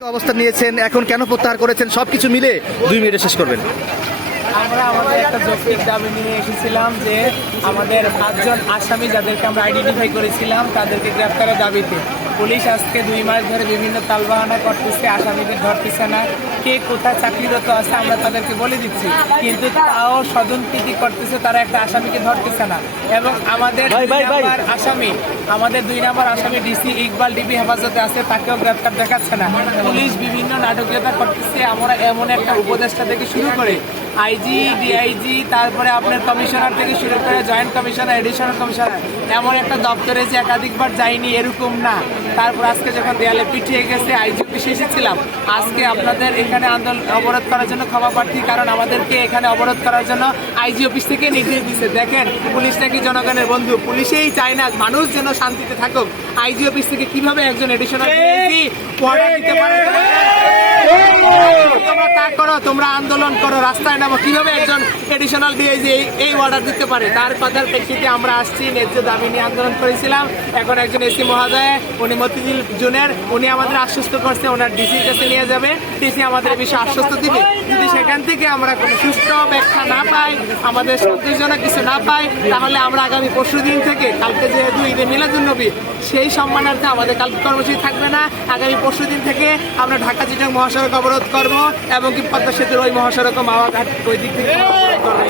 অবস্থান নিয়েছেন, এখন কেন প্রত্যাহার করেছেন, সবকিছু মিলে 2 মিনিটে শেষ করবেন। আমরা আমাদের একটা যৌক্তিক দাবি নিয়ে এসেছিলাম যে আমাদের 5 জন আসামি যাদেরকে আমরা আইডেন্টিফাই করেছিলাম তাদেরকে গ্রেফতারের দাবিতে পুলিশ আজকে 2 মাস ধরে বিভিন্ন তালবাহানা করতেছে, আসামিদের ধরতেছে না। কে কোথায় চাকরিরত আছে আমরা তাদেরকে বলে দিচ্ছি, কিন্তু তাও সদনপ্রীতি করতেছে, তারা একটা আসামিকে ধরতেছে না। এবং আমাদের 2 নাম্বার আসামি ডিসি ইকবাল ডিবি হেফাজতে আছে, তাকেও গ্রেফতার দেখাচ্ছে না। পুলিশ বিভিন্ন নাটকীয়তা করতেছে। আমরা এমন একটা উপদেষ্টা থেকে শুরু করে আইজি, ডিআইজি, তারপরে আপনার কমিশনার থেকে শুরু করে জয়েন্ট কমিশনার, এডিশনাল কমিশনার, এমন একটা দপ্তরে যে একাধিকবার যায়নি এরকম না। তারপর আজকে যখন দেয়ালে পিছিয়ে গেছে আইজি অফিসে এসেছিলাম, আজকে আপনাদের এখানে আন্দোলন অবরোধ করার জন্য ক্ষমা প্রার্থী, কারণ আমাদেরকে এখানে অবরোধ করার জন্য আইজি অফিস থেকে নির্দেশ দিচ্ছে। দেখেন, পুলিশ নাকি জনগণের বন্ধু, পুলিশেই চায় না মানুষ যেন শান্তিতে থাকুক। আইজি অফিস থেকে কিভাবে একজন এডিশনাল অর্ডার দিতে পারে? তোমরা তা করো, তোমরা আন্দোলন করো, রাস্তায় নামো, কিভাবে একজন এডিশনাল ডিআইজি এই অর্ডার দিতে পারে? তার কথার প্রেক্ষিতে আমরা আসছি, ন্যায্য দাবি নিয়ে আন্দোলন করেছিলাম। এখন একজন এসি মহোদয়, উনি মতিঝিল জোনের, উনি আমাদের আশ্বস্ত করছে ওনার ডিসির কাছে নিয়ে যাবে, ডিসি আমাদের বিষয়ে আশ্বস্ত দিবে। যদি সেখান থেকে আমরা কোনো সুষ্ঠু ব্যাখ্যা না পাই, আমাদের সন্তোষজনক কিছু না পাই, তাহলে আমরা আগামী পরশুদিন থেকে, কালকে যেহেতু ঈদে মিলাদুন্নবী, সেই সম্মানার্থে আমাদের কালকে কর্মসূচি থাকবে না। আগামী পরশুদিন থেকে আমরা ঢাকা চিটাগাং মহাসড়ক অবরোধ করবো এবং কি পদ্মা সেতুর ওই মহাসড়ক মাওয়া ঘাট ওই দিক থেকে অবরোধ করবো।